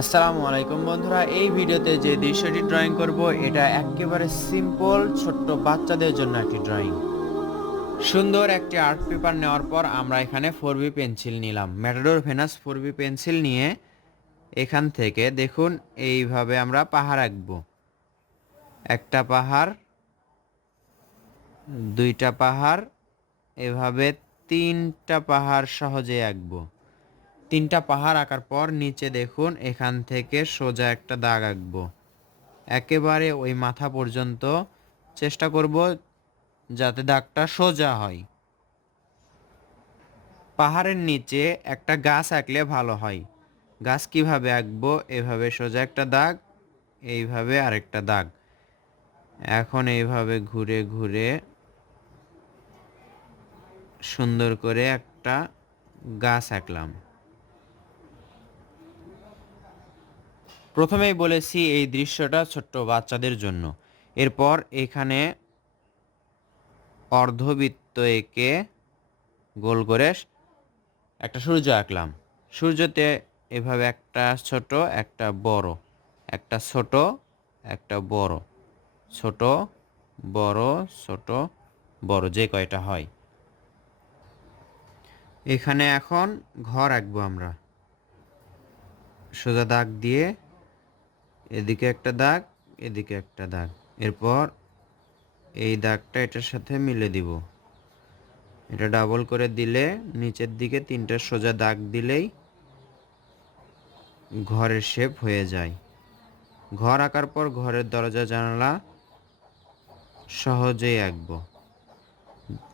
আসসালামু আলাইকুম বন্ধুরা, এই ভিডিওতে যে দৃশ্যটি ড্রয়িং করব এটা একেবারে সিম্পল ছোট্ট বাচ্চাদের জন্য একটি ড্রয়িং। সুন্দর একটি আর্ট পেপার নেওয়ার পর আমরা এখানে 4B পেন্সিল নিলাম। ম্যাটাডোর ভেনাস 4B পেন্সিল নিয়ে এখান থেকে দেখুন এইভাবে আমরা পাহাড় আঁকব। একটা পাহাড়, দুইটা পাহাড়, এভাবে তিনটা পাহাড় সহজে আঁকবো। তিনটা পাহাড় আঁকার পর নিচে দেখুন এখান থেকে সোজা একটা দাগ আঁকবো একেবারে ওই মাথা পর্যন্ত। চেষ্টা করব যাতে দাগটা সোজা হয়। পাহাড়ের নিচে একটা গাছ আঁকলে ভালো হয়। গাছ কিভাবে আঁকবো? এভাবে সোজা একটা দাগ, এইভাবে আরেকটা দাগ। এখন এইভাবে ঘুরে ঘুরে সুন্দর করে একটা গাছ আঁকলাম। প্রথমেই বলেছি এই দৃশ্যটা ছোট্ট বাচ্চাদের জন্য। এরপর এখানে অর্ধবৃত্ত এঁকে গোল করে একটা সূর্য আঁকলাম। সূর্যতে এভাবে একটা ছোট একটা বড়, একটা ছোট একটা বড়, ছোট বড় ছোট বড়, যে কয়টা হয়। এখানে এখন ঘর আঁকবো আমরা। সোজা দাগ দিয়ে এদিকে একটা দাগ, এদিকে একটা দাগ। এরপর এই দাগটা এটার সাথে মিলে দিব। এটা ডাবল করে দিলে নিচের দিকে তিনটা সোজা দাগ দিলেই ঘরের শেপ হয়ে যায়। ঘর আঁকার পর ঘরের দরজা জানালা সহজেই আঁকবো।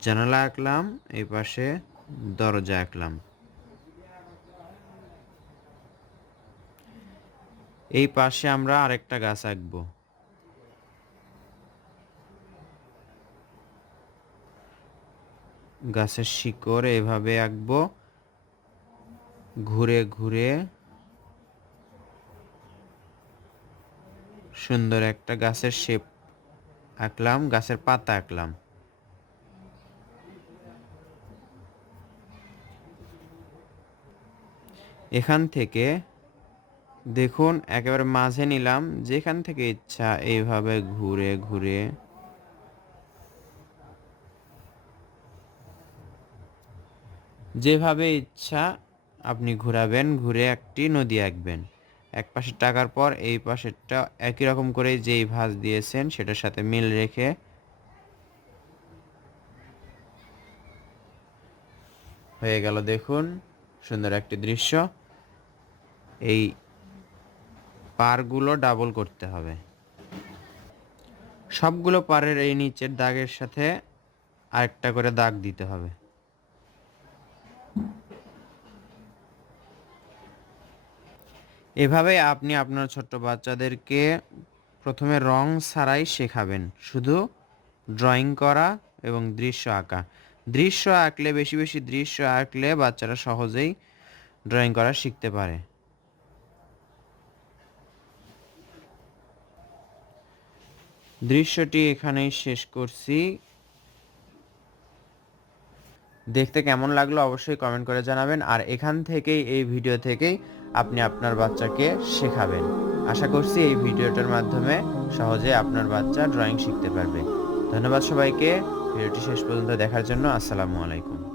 জানালা আঁকলাম, এই পাশে দরজা আঁকলাম। এই পাশে আমরা আরেকটা গাছ আঁকবো। গাছের শিকড় এভাবে আঁকবো, ঘুরে ঘুরে সুন্দর একটা গাছের শেপ আঁকলাম, গাছের পাতা আঁকলাম। এখান থেকে দেখুন একেবারে মাঝে নিলাম, যেখান থেকে ইচ্ছা এইভাবে ঘুরে ঘুরে যেভাবে ইচ্ছা আপনি ঘোরাবেন, ঘুরে একটি নদী আঁকবেন। এক পাশে টাকার পর এই পাশেরটা একই রকম করে যেই ভাঁজ দিয়েছেন সেটার সাথে মিল রেখে হয়ে গেল। দেখুন সুন্দর একটি দৃশ্য। এই পারগুলো ডাবল করতে হবে। সবগুলো পারের এই নিচের দাগের সাথে আরেকটা করে দাগ দিতে হবে। এভাবে আপনি আপনার ছোট্ট বাচ্চাদেরকে প্রথমে রং ছাড়াই শেখাবেন, শুধু ড্রয়িং করা এবং দৃশ্য আঁকা। দৃশ্য আঁকলে বেশি বেশি দৃশ্য আঁকলে বাচ্চারা সহজেই ড্রয়িং করা শিখতে পারে। দৃশ্যটি এখানেই শেষ করছি। দেখতে কেমন লাগলো অবশ্যই কমেন্ট করে জানাবেন। আর এখান থেকেই, এই ভিডিও থেকেই আপনি আপনার বাচ্চাকে শেখাবেন। আশা করছি এই ভিডিওটার মাধ্যমে সহজে আপনার বাচ্চা ড্রয়িং শিখতে পারবে। ধন্যবাদ সবাইকে ভিডিওটি শেষ পর্যন্ত দেখার জন্য। আসসালামু আলাইকুম।